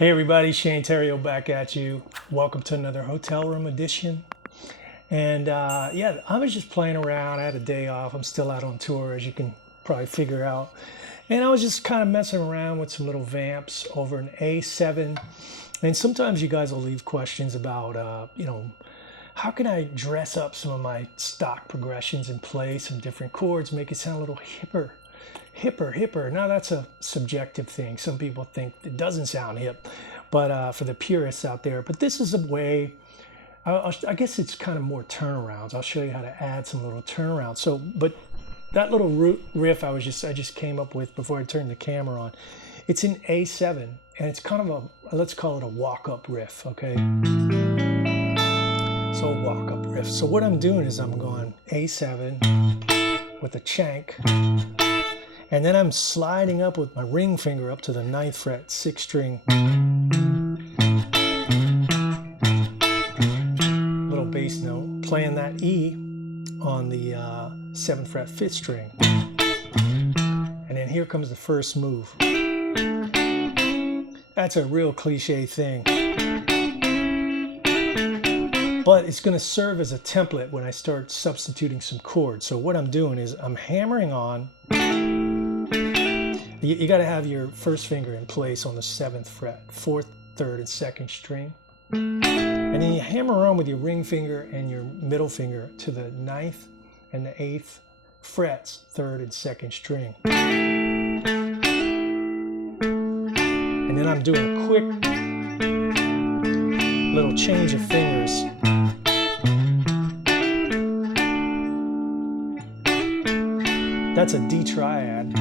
Hey everybody, Shane Terrio back at you. Welcome to another hotel room edition. And yeah, I was just playing around. I had a day off. I'm still out on tour, as you can probably figure out. And I was just kind of messing around with some little vamps over an A7. And sometimes you guys will leave questions about, how can I dress up some of my stock progressions and play some different chords, make it sound a little hipper. Now that's a subjective thing. Some people think it doesn't sound hip, but for the purists out there. But this is a way, I guess it's kind of more turnarounds. I'll show you how to add some little turnarounds. So, but that little riff I just came up with before I turned the camera on, it's in A7, and it's kind of a, let's call it a walk-up riff, okay? So a walk-up riff. So what I'm doing is I'm going A7 with a shank, and then I'm sliding up with my ring finger up to the 9th fret, 6th string. Little bass note, playing that E on the 7th fret, 5th string. And then here comes the first move. That's a real cliche thing, but it's going to serve as a template when I start substituting some chords. So what I'm doing is I'm hammering on. You got to have your first finger in place on the 7th fret, 4th, 3rd, and 2nd string. And then you hammer on with your ring finger and your middle finger to the 9th and the 8th frets, 3rd and 2nd string. And then I'm doing a quick little change of fingers. That's a D triad,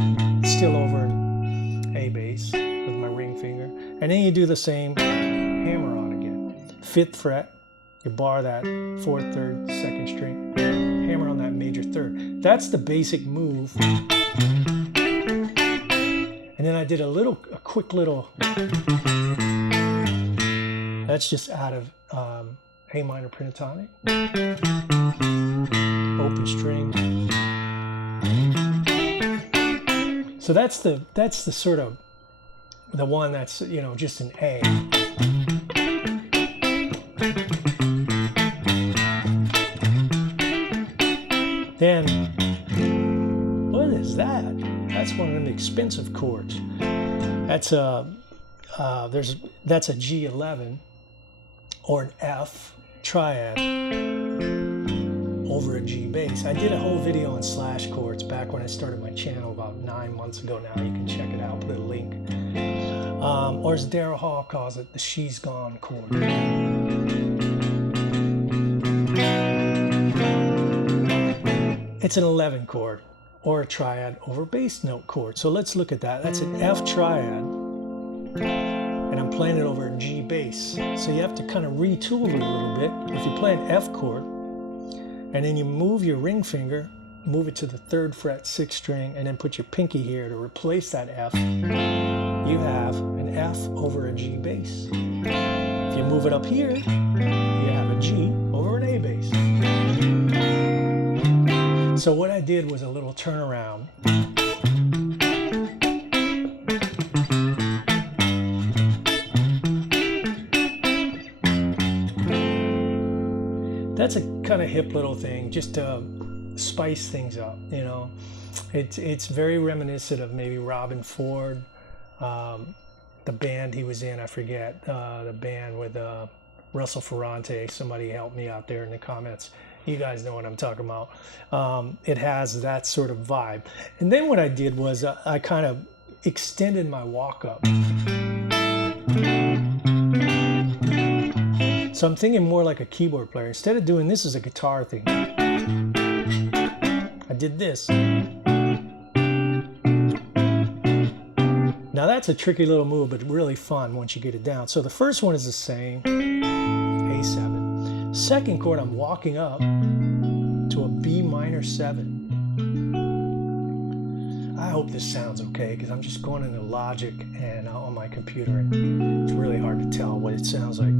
still over an A bass with my ring finger. And then you do the same, hammer on again. 5th fret, you bar that 4th, 3rd, 2nd string, hammer on that major 3rd. That's the basic move. And then I did a quick little, that's just out of A minor pentatonic, open string. So that's the sort of the one that's, just an A. Then, what is that? That's one of them expensive chords. That's a G11 or an F triad over a G bass. I did a whole video on slash chords back when I started my channel about 9 months ago now. You can check it out, put a link. Or as Daryl Hall calls it, the She's Gone chord. It's an 11 chord or a triad over bass note chord. So let's look at that. That's an F triad, and I'm playing it over a G bass. So you have to kind of retool it a little bit. If you play an F chord, and then you move your ring finger, move it to the 3rd fret, 6th string, and then put your pinky here to replace that F, you have an F over a G bass. If you move it up here, you have a G over an A bass. So what I did was a little turnaround. That's a kind of hip little thing, just to spice things up, It's very reminiscent of maybe Robin Ford, the band he was in, I forget, the band with Russell Ferrante. Somebody help me out there in the comments. You guys know what I'm talking about. It has that sort of vibe. And then what I did was I kind of extended my walk-up. So I'm thinking more like a keyboard player. Instead of doing this as a guitar thing, I did this. Now that's a tricky little move, but really fun once you get it down. So the first one is the same, A7. Second chord, I'm walking up to a B minor 7. I hope this sounds okay, because I'm just going into Logic and on my computer, and it's really hard to tell what it sounds like.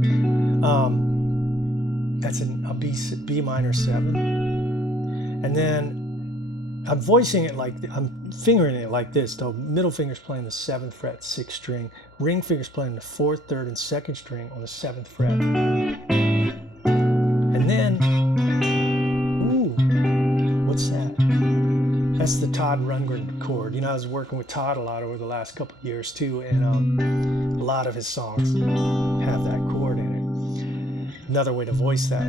That's a B minor 7. And then I'm voicing it like, I'm fingering it like this. The middle finger's playing the 7th fret, 6th string. Ring finger's playing the 4th, 3rd, and 2nd string on the 7th fret. And then, ooh, what's that? That's the Todd Rundgren chord. You know, I was working with Todd a lot over the last couple of years too, and a lot of his songs have that chord in it. Another way to voice that.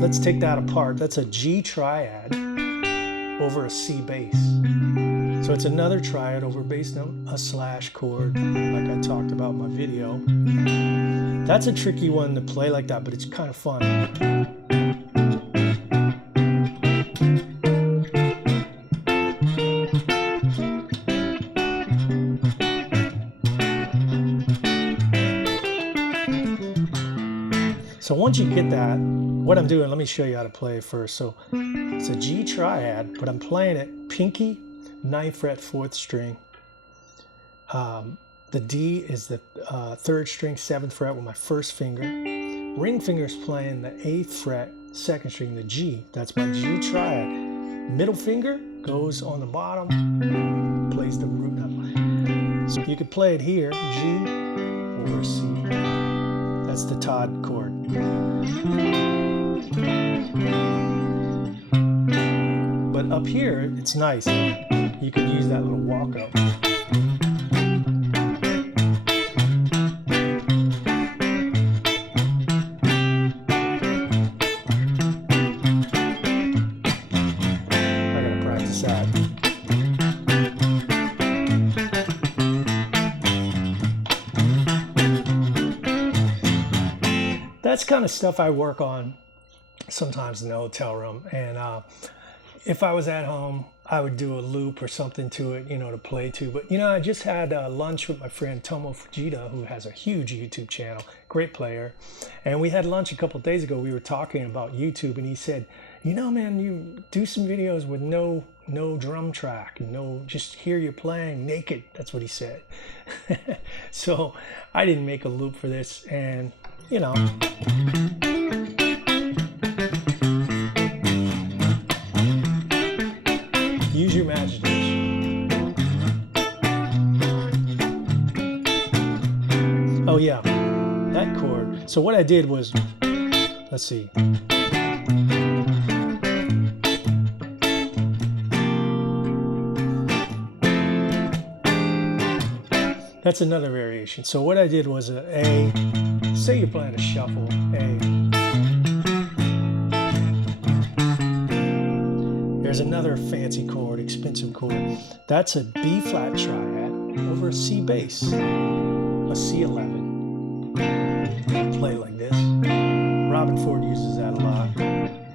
Let's take that apart. That's a G triad over a C bass. So it's another triad over bass note, a slash chord, like I talked about in my video. That's a tricky one to play like that, but it's kind of fun. So once you get that, what I'm doing, let me show you how to play it first. So it's a G triad, but I'm playing it pinky, 9th fret, 4th string. The D is the 3rd string, 7th fret with my 1st finger. Ring finger is playing the 8th fret, 2nd string, the G. That's my G triad. Middle finger goes on the bottom, plays the root note. So you could play it here, G over C. That's the Todd chord. But up here, it's nice. You can use that little Walkup. I gotta practice that. That's kind of stuff I work on sometimes in the hotel room. And if I was at home, I would do a loop or something to it, you know, to play to. But, you know, I just had lunch with my friend Tomo Fujita, who has a huge YouTube channel, great player. And we had lunch a couple of days ago. We were talking about YouTube, and he said, you know, man, you do some videos with no drum track, just hear you playing naked. That's what he said. So I didn't make a loop for this, and you know, use your imagination. Oh yeah, that chord. So what I did was, let's see. That's another variation. So what I did was a A, say you're playing a shuffle, A. There's another fancy chord, expensive chord. That's a B flat triad over a C bass, a C11. Play like this. Robin Ford uses that a lot.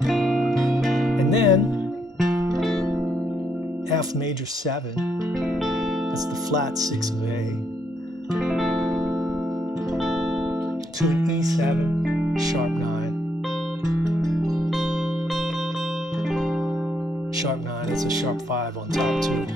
And then F major 7, that's the flat 6 of A. To an E7, sharp 9. Sharp 9, it's a sharp 5 on top too.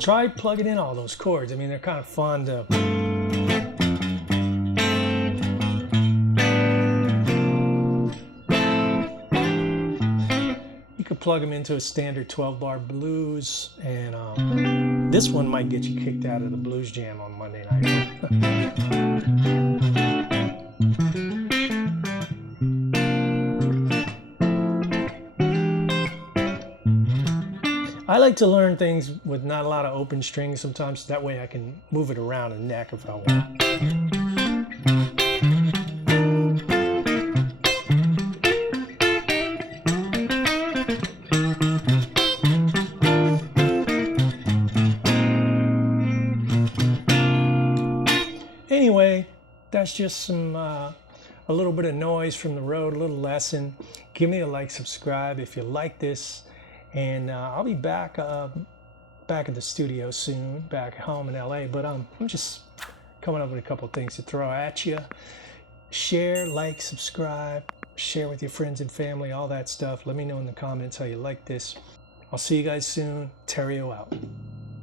Try plugging in all those chords. I mean, they're kind of fun to... You could plug them into a standard 12-bar blues, and this one might get you kicked out of the blues jam on Monday night. I like to learn things with not a lot of open strings sometimes, that way I can move it around a neck if I want. Anyway, that's just some a little bit of noise from the road, a little lesson. Give me a like, subscribe if you like this. And I'll be back at the studio soon, back home in LA. But I'm just coming up with a couple of things to throw at you. Share, like, subscribe. share with your friends and family, all that stuff. Let me know in the comments how you like this. I'll see you guys soon. Terrio out.